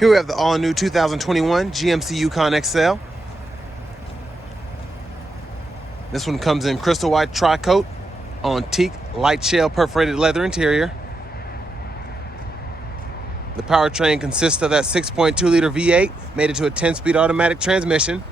Here we have the all-new 2021 GMC Yukon XL. This one comes in crystal white tricoat on Teak Light Shale perforated leather interior. The powertrain consists of that 6.2-liter V8 made into a 10-speed automatic transmission.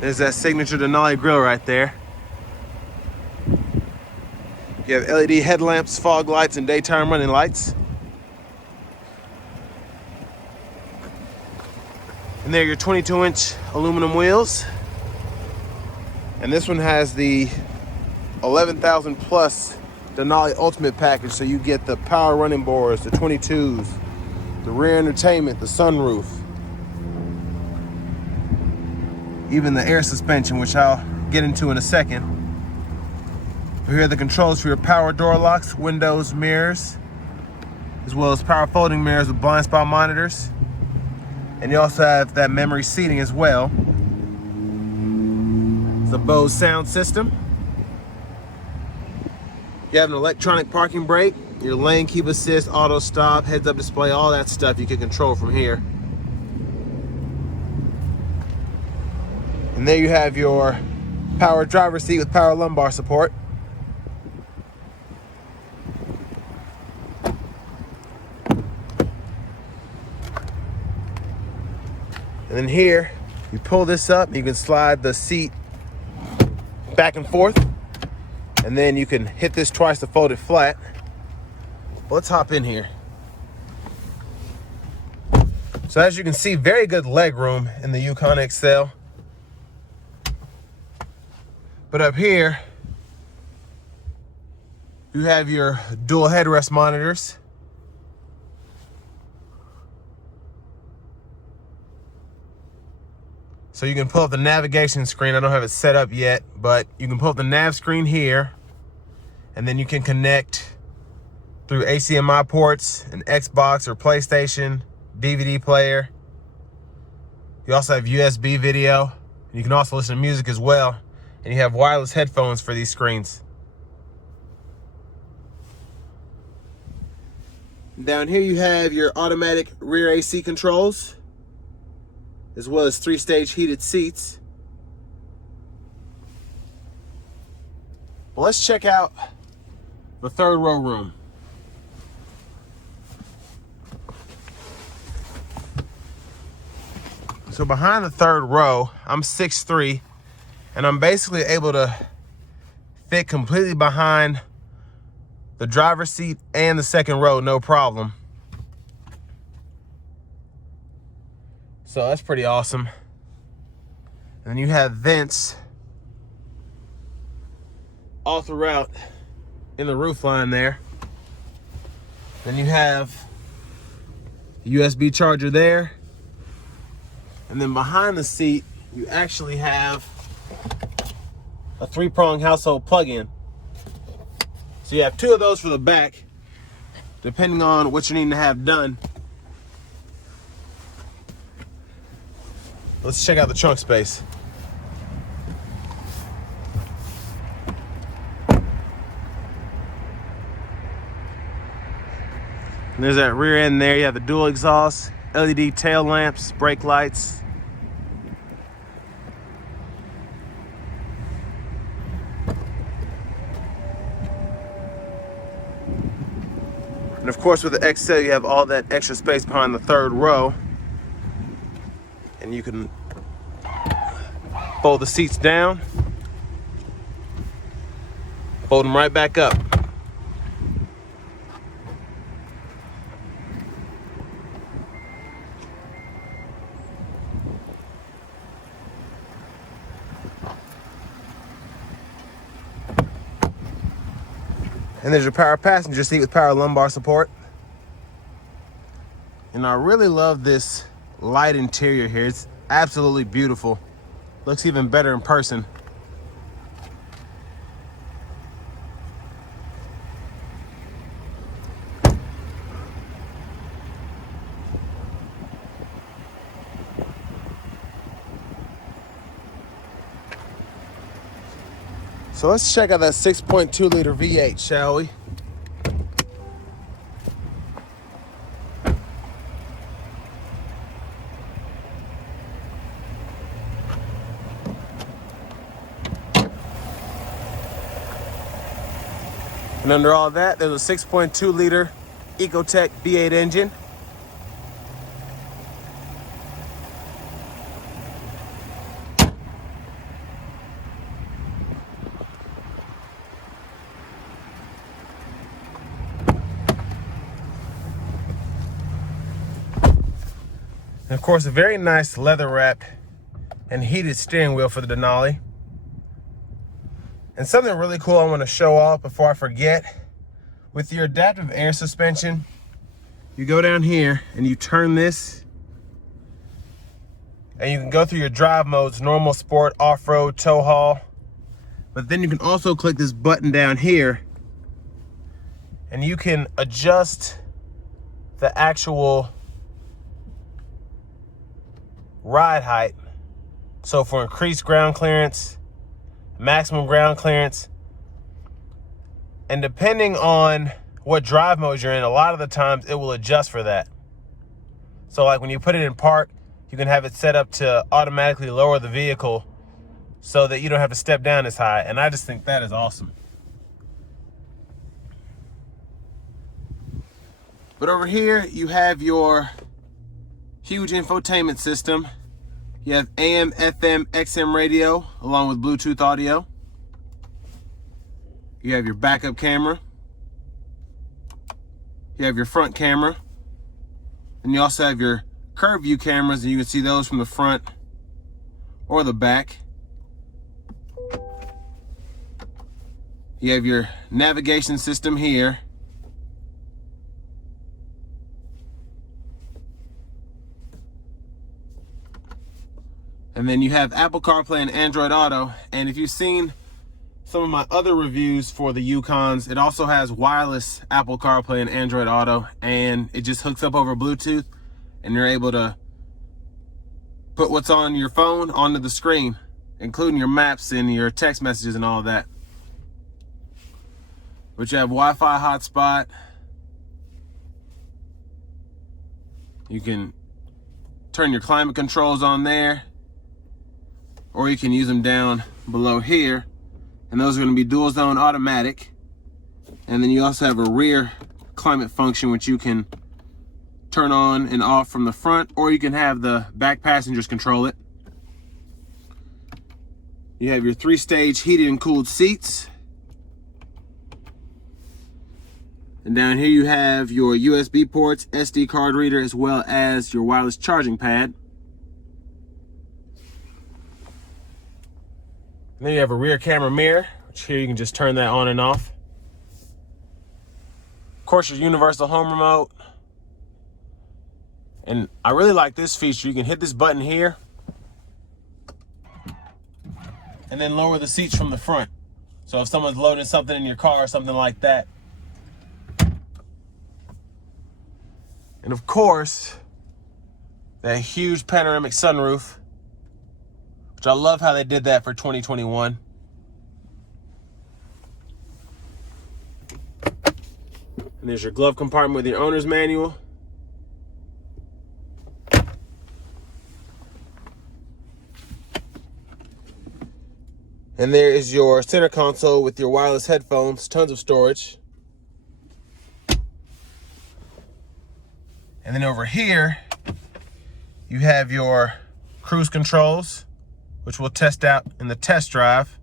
There's that signature Denali grille right there. You have LED headlamps, fog lights, and daytime running lights. And there are your 22-inch aluminum wheels. And this one has the 11,000 plus Denali Ultimate package, so you get the power running boards, the 22s, the rear entertainment, the sunroof, even the air suspension, which I'll get into in a second. Here are the controls for your power door locks, windows, mirrors, as well as power folding mirrors with blind spot monitors. And you also have that memory seating as well. It's a Bose sound system. You have an electronic parking brake, your lane keep assist, auto stop, heads up display, all that stuff you can control from here. And there you have your power driver's seat with power lumbar support. And then here, you pull this up, you can slide the seat back and forth, and then you can hit this twice to fold it flat. Well, let's hop in here. So as you can see, very good leg room in the Yukon XL. But up here, you have your dual headrest monitors. So you can pull up the navigation screen. I don't have it set up yet, but you can pull up the nav screen here, and then you can connect through HDMI ports, an Xbox or PlayStation, DVD player. You also have USB video. You can also listen to music as well, and you have wireless headphones for these screens. Down here you have your automatic rear AC controls, as well as 3-stage heated seats. Well, let's check out the third row room. So behind the third row, I'm 6'3", and I'm basically able to fit completely behind the driver's seat and the second row, no problem. So that's pretty awesome. And then you have vents all throughout in the roof line there. Then you have the USB charger there. And then behind the seat, you actually have a 3-prong household plug-in. So you have 2 of those for the back, depending on what you need to have done. Let's check out the trunk space. And there's that rear end there. You have the dual exhaust, LED tail lamps, brake lights. And of course with the XL, you have all that extra space behind the third row. And you can fold the seats down, fold them right back up. And there's your power passenger seat with power lumbar support. And I really love this light interior here. It's absolutely beautiful. Looks even better in person. So let's check out that 6.2 liter V8, shall we? And under all that, there's a 6.2 liter Ecotec V8 engine. And of course, a very nice leather wrap and heated steering wheel for the Denali. And something really cool I want to show off before I forget. With your adaptive air suspension, you go down here and you turn this, and you can go through your drive modes: normal, sport, off-road, tow haul. But then you can also click this button down here and you can adjust the actual ride height. So for increased ground clearance, maximum ground clearance, and depending on what drive mode you're in, a lot of the times it will adjust for that. So like when you put it in park, you can have it set up to automatically lower the vehicle so that you don't have to step down as high. And I just think that is awesome. But over here, you have your huge infotainment system. You have AM, FM, XM radio, along with Bluetooth audio. You have your backup camera. You have your front camera. And you also have your curved view cameras, and you can see those from the front or the back. You have your navigation system here. And then you have Apple CarPlay and Android Auto. And if you've seen some of my other reviews for the Yukons, it also has wireless Apple CarPlay and Android Auto, and it just hooks up over Bluetooth, and you're able to put what's on your phone onto the screen, including your maps and your text messages and all of that. But you have Wi-Fi hotspot. You can turn your climate controls on there, or you can use them down below here, and those are going to be dual zone automatic. And then you also have a rear climate function, which you can turn on and off from the front, or you can have the back passengers control it. You have your 3-stage heated and cooled seats. And down here you have your USB ports, SD card reader, as well as your wireless charging pad. And then you have a rear camera mirror, which here you can just turn that on and off. Of course, your universal home remote. And I really like this feature. You can hit this button here and then lower the seats from the front. So if someone's loading something in your car or something like that. And of course, that huge panoramic sunroof, which I love how they did that for 2021. And there's your glove compartment with your owner's manual. And there is your center console with your wireless headphones, tons of storage. And then over here, you have your cruise controls, which we'll test out in the test drive.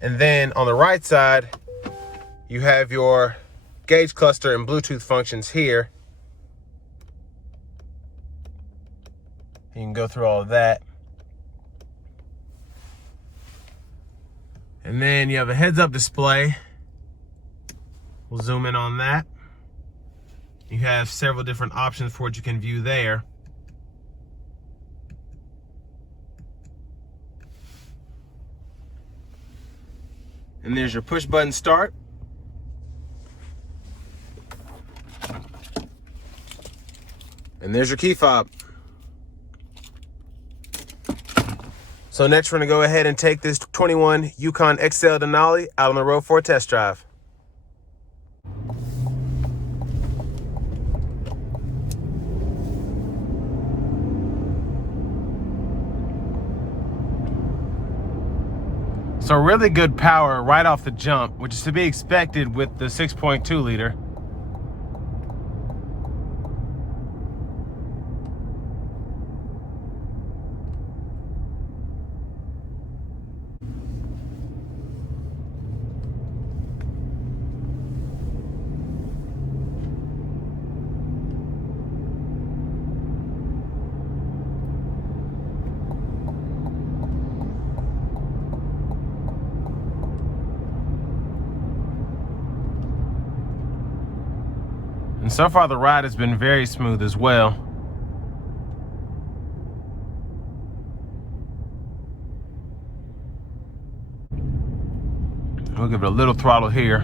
And then on the right side, you have your gauge cluster and Bluetooth functions here. You can go through all of that. And then you have a heads-up display. We'll zoom in on that. You have several different options for what you can view there. And there's your push button start. And there's your key fob. So next we're gonna go ahead and take this 21 Yukon XL Denali out on the road for a test drive. So really good power right off the jump, which is to be expected with the 6.2 liter. And so far the ride has been very smooth as well. We'll give it a little throttle here.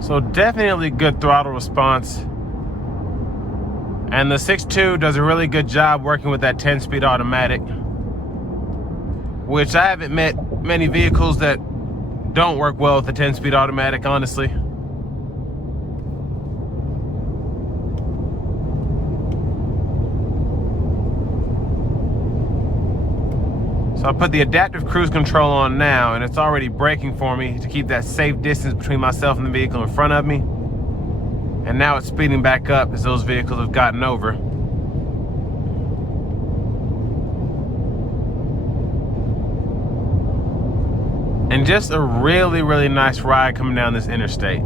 So definitely good throttle response. And the 6.2 does a really good job working with that 10-speed automatic, which I haven't met many vehicles that don't work well with the 10-speed automatic, honestly. So I put the adaptive cruise control on now, and it's already braking for me to keep that safe distance between myself and the vehicle in front of me. And now it's speeding back up as those vehicles have gotten over. And just a really, really nice ride coming down this interstate.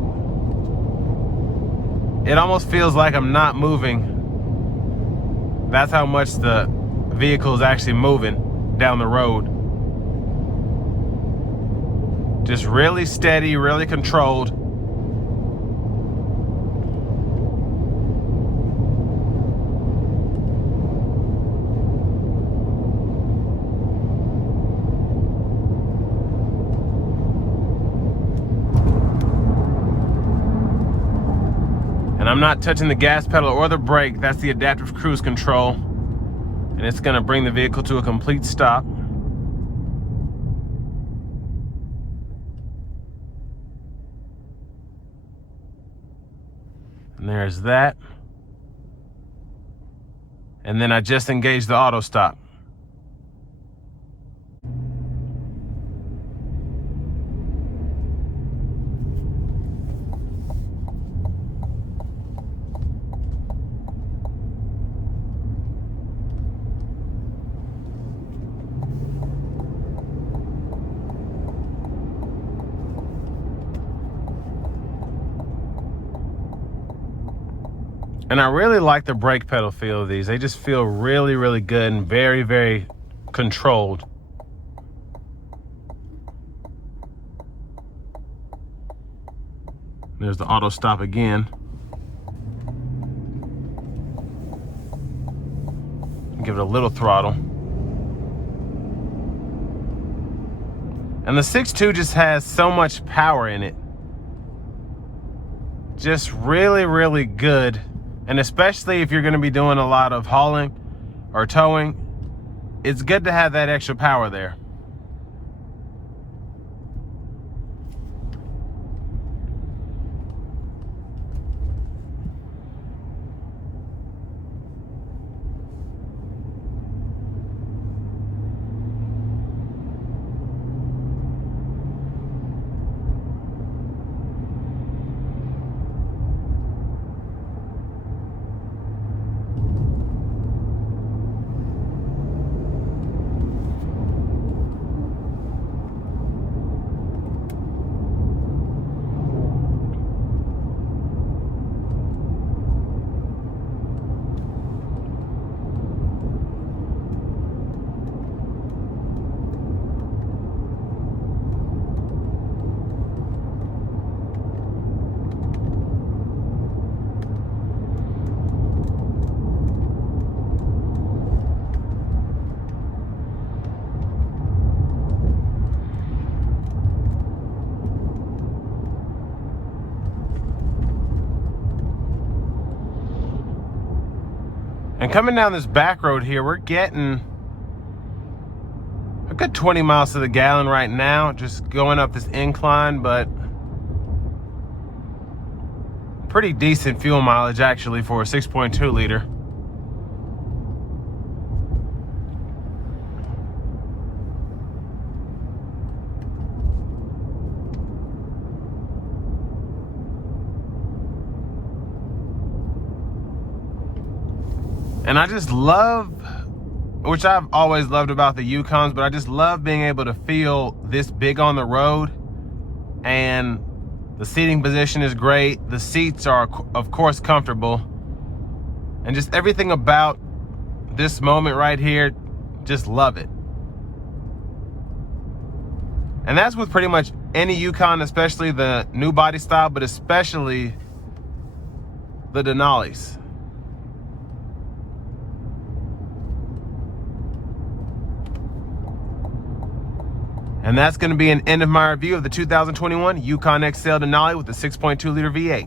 It almost feels like I'm not moving. That's how much the vehicle is actually moving down the road. Just really steady, really controlled. I'm not touching the gas pedal or the brake. That's the adaptive cruise control. And it's gonna bring the vehicle to a complete stop. And there's that. And then I just engaged the auto stop. And I really like the brake pedal feel of these. They just feel really, really good and very, very controlled. There's the auto stop again. Give it a little throttle. And the 6.2 just has so much power in it. Just really, really good. And especially if you're going to be doing a lot of hauling or towing, it's good to have that extra power there. And coming down this back road here, we're getting a good 20 miles to the gallon right now, just going up this incline, but pretty decent fuel mileage actually for a 6.2 liter. And I just love, which I've always loved about the Yukons, but I just love being able to feel this big on the road. And the seating position is great. The seats are, of course, comfortable. And just everything about this moment right here, just love it. And that's with pretty much any Yukon, especially the new body style, but especially the Denalis. And that's going to be an end of my review of the 2021 Yukon XL Denali with the 6.2 liter V8.